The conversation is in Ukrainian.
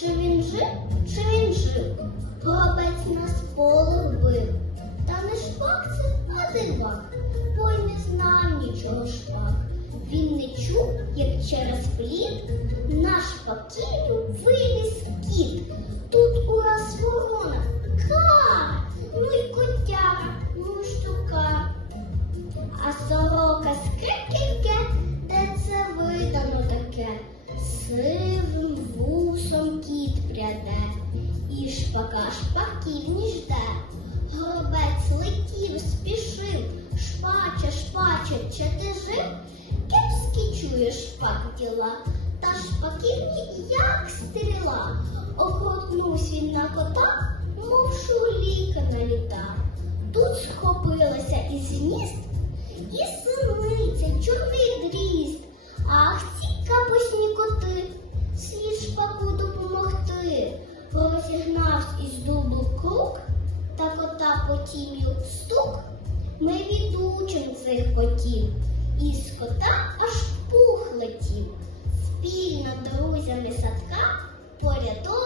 Чи він жив, чи він жив, Горобець нас полюбив. Та не шпак це, а дивак, бо не знав нічого шпак. Він не чув, як через плід наш шпакію вийшов. Пряде, і шпака шпаків не жде. Горобець летів, спішив, шпаче, шпаче, чи ти жив? Кепські чуєш шпак діла, та шпаків як стріла. Огорнувся він на кота, мов шуліка на літа. Тут схопилася із гнізд і синиця, чорний дрізд. Ах, ці кота по стук. Ми відучим цих котів, із кота аж пух летів. Спільно друзями садка порятуємо